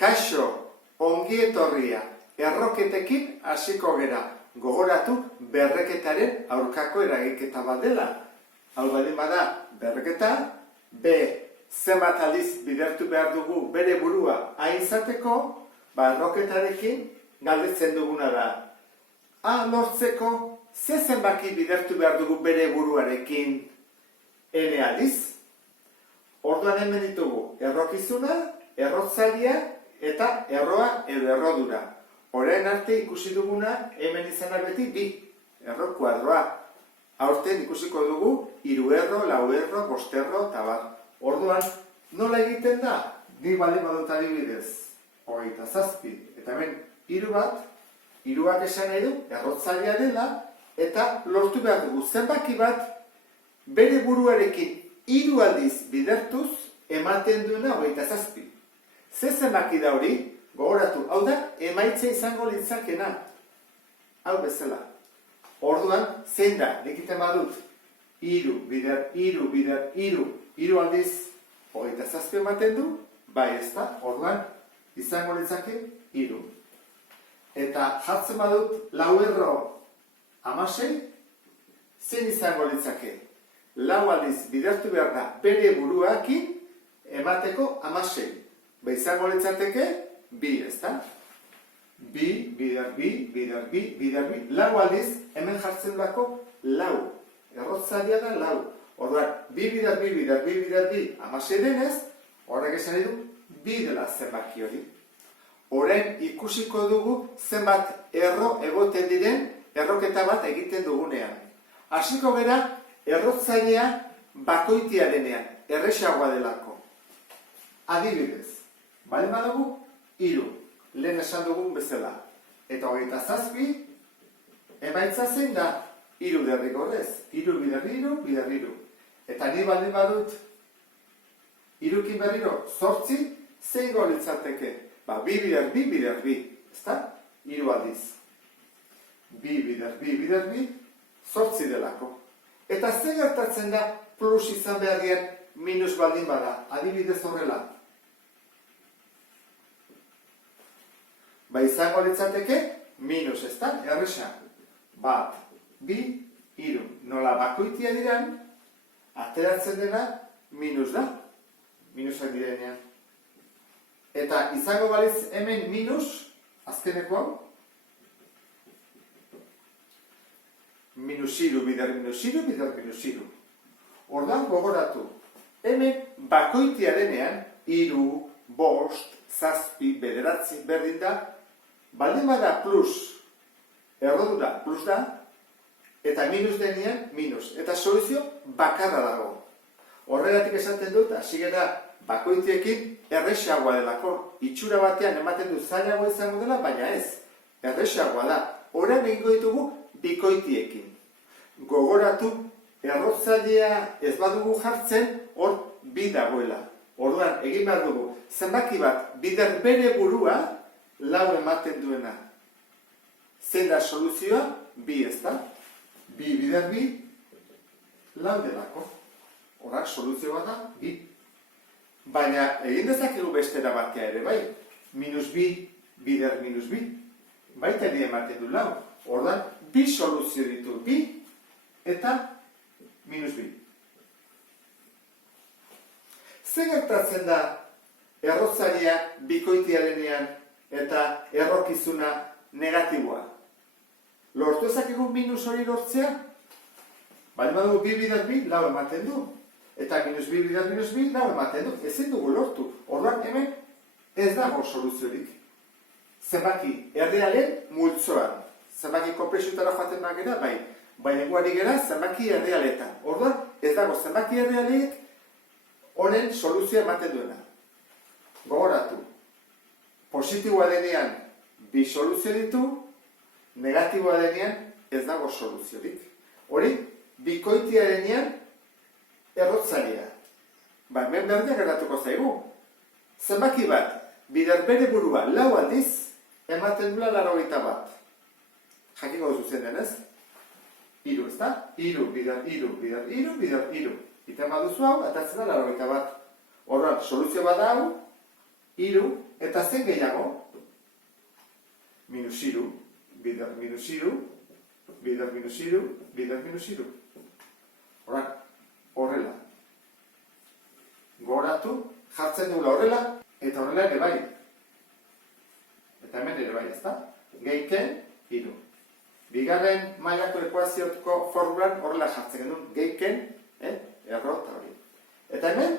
Kaixo, ongi etorria, erroketekin hasiko gera, gogoratu berreketaren aurkako eragiketa bat dela. Hau baldin bada berreketa, B, zenbat aldiz bidertu behar dugu bere burua aintzateko, erroketarekin galdetzen duguna da. A lortzeko, ze zenbaki bidertu behar dugu bere buruarekin N aldiz? Orduan hemen ditugu errokizuna, errotzailea eta erroa edo errodura. Orain arte ikusi duguna hemen izana beti bi, erro kuadroa. Aurten ikusiko dugu 3 erro, 4 erro, 5 erro eta bar. Orduan, nola egiten da? Nik baldin badut adibidez, 27. Eta hemen 3 bat, 3ak esan nahi du errotzailea dela eta lortu behar dugu zenbaki bat bere buruarekin 3 aldiz bidertuz ematen duena 27. Ze zenbaki da hori? Gogoratu, hau da, emaitza izango litzakena. Hau bezala. Orduan, zein da, nikiten badut, 3 bider, 3 bider, 3 aldiz 27 ematen du, bai ez da, orduan, izango litzake 3. Eta jartzen badut, 4 erro 16, zein izango litzake? 4 aldiz bidertu behar da bere buruakin emateko 16. Ba izango litzateke, bi, ez da? Bi, bider, bi, bider, bi, bider, bi. 4 aldiz, hemen jartzen dako 4. Errotzailea da 4. Orduan, bi, bider, bi, bider, bi, bider, bi, 16 denez, horrek esan edu, bi dela zenbaki hori. Orain ikusiko dugu zenbat erro egoten diren erroketa bat egiten dugunean. Hasiko gera, errotzailea bakoitia denean, erresagoa delako. Adibidez, baldin badugu, 3, lehen esan dugun bezala. Eta 27, emaitza zein da, 3 derrigorrez, 3 bider 3, bider 3. Eta ni baldin badut, 3kin berriro, 8, zein litzateke? Bi bider bi, bider bi, ezta? 3 aldiz. Bi bider bi, bider bi, 8 delako. Eta ze gertatzen da plus izan behar dian minus baldin bada, adibidez horrela. Ba izango litzateke minus, ezta? Erresa. 1, 2, 3. Nola bakoitia diran, ateratzen dena minus da. Minusak direnean. Eta izango baliz hemen minus, azkeneko hau. Minus 3, bider minus 3, bider minus 3. Ordan gogoratu. Hemen bakoitia denean, 3, 5, 7, 9 berdin da, baldin bada plus, errodura plus da, eta minus denean minus. Eta soluzio bakarra dago. Horregatik esaten dut, hasi gara bakoitiekin erresagoa delako. Itxura batean ematen du zailagoa izango dela, baina ez. Erresagoa da. Orain egingo ditugu bikoitiekin. Gogoratu, errotzailea ez badugu jartzen, hor bi dagoela. Orduan, egin behar dugu, zenbaki bat, bider bere burua, 4 ematen duena. Zein da soluzioa? Bi, ez da? Bi bider bi, 4 delako. Horak soluzioa da, bi. Baina, egin dezakegu bestera batea ere, bai? Minus bi, bider minus bi. Baita ere ematen du 4. Ordan, bi soluzio ditu, bi eta minus bi. Ze gertatzen da errotzailea bikoitia denean eta errokizuna negatiboa? Lortu ezakegu minus hori lortzea? Baina badugu bi bider bi, 4 ematen du. Eta minus bi bider minus bi, 4 ematen du. Ezin dugu lortu. Orduan hemen ez dago soluziorik. Zenbaki errealen multzoan. Zenbaki konplexutara joaten bagera, bai. Baina guari gera zenbaki errealetan. Orduan ez dago zenbaki errealeik honen soluzioa ematen duena. Gogoratu. Positiboa denean bi soluzio ditu, negatiboa denean ez dago soluziorik. Hori, bikoitia denean errotzailea. Ba, hemen berdea gertatuko zaigu. Zenbaki bat, bider bere burua 4 aldiz, ematen dula 81. Jakiko duzu zen denez? 3, ez da? 3, bider, 3, bider, 3, bider, 3. Iten baduzu hau, atatzen da 81. Horren, soluzio bat hau, 3 Eta zen gehiago? Minus iru, bider minus iru, bider minus iru, bider minus iru. Horrela. Gogoratu, jartzen dugula horrela, eta horrela ere bai. Eta hemen ere bai, ezta? Gehiken, iru. Bigarren mailako ekuaziotko formulan horrela jartzen genuen. Gehiken, erro eta hori. Eta hemen,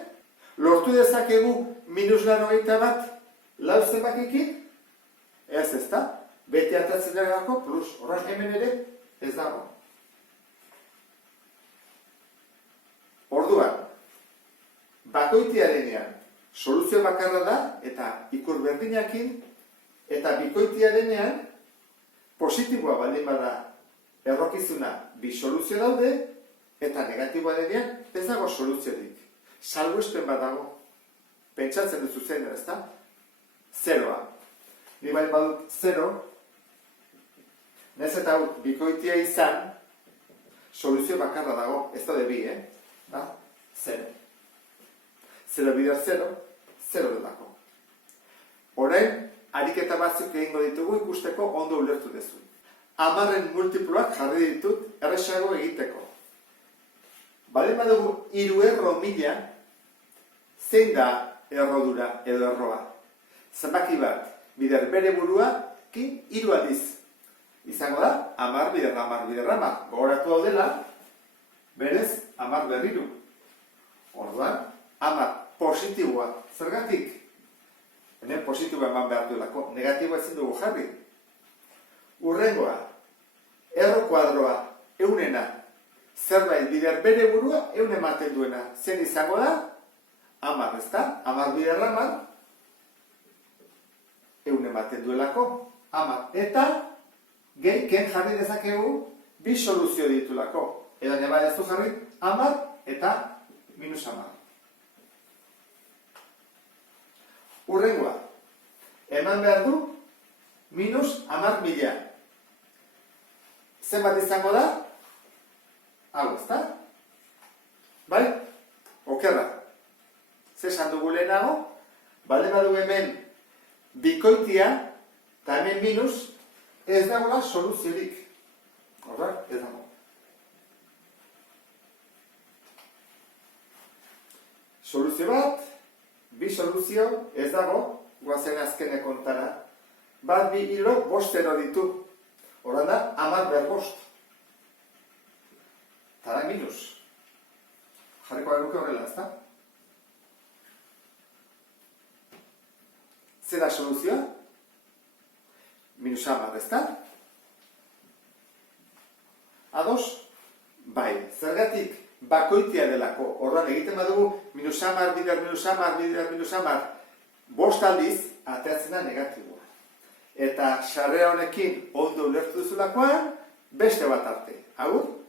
lortu dezakegu minus 81 lau zenbakikin? Ez, ezta? Bete atatzen dagako plus. Horren hemen ere ez dago. Orduan, bakoitiarenean soluzio bakarra da eta ikur berdinakin, eta bikoitiarenean positiboa baldin bada errokizuna bi soluzio daude, eta negatiboa denean ez dago soluziorik. Salbuespen bat dago. Pentsatzen duzu zen, ezta? Zeroa. Ni bai badut zero, nahiz eta bikoitia izan, soluzio bakarra dago, ez da bi, da? Zero. Zero bider zero, zero delako. Orain, ariketa batzuk egingo ditugu ikusteko ondo ulertu dezu. 10en multiploak jarri ditut erresago egiteko. Bale badugu 3 erro 1000, zein da errodura edo erroa? Zenbaki bat, bider bere buruakin 3 aldiz. Izango da, 10 bider 10 bider 10. Gogoratu hau dela, berez 10 berriru. Orduan, 10 positiboa. Zergatik? Hemen positiboa eman behar duelako. Negatiboa ezin dugu jarri. Urrengoa, erro kuadroa, eunena. Zerbait bider bere burua, eun ematen duena. Zen izango da? 10, ezta? 10 bider 10, eun ematen duelako. 10. Eta, gehiken jarri dezakegu, bi soluzio ditulako. Edo neba ez du jarri, 10 eta minus 10. Urrengoa, eman behar du, minus 10.000. Zenbat izango da? Hau, ezta? Bai? Okerra. Zesan dugu lehenago, bale badu hemen bikoitia, eta hemen minus, ez dagoela soluziorik. Horra, ez dago. Soluzio bat, bi soluzio, ez dago, guazen azkene kontara. Bat bi hilo, 5 ero ditu. Horren da, 10 ber 5. Tara minus. Jarriko aguke horrela, ezta? Zer da soluzioa? Minus 10, ezta? Ados? Bai, zergatik bakoitia delako. Orduan egiten badugu minus 10 bider minus 10 bider minus 10 5 aldiz ateratzen da negatiboa. Eta sarrera honekin ondo ulertu duzulakoan beste bat arte. Agur?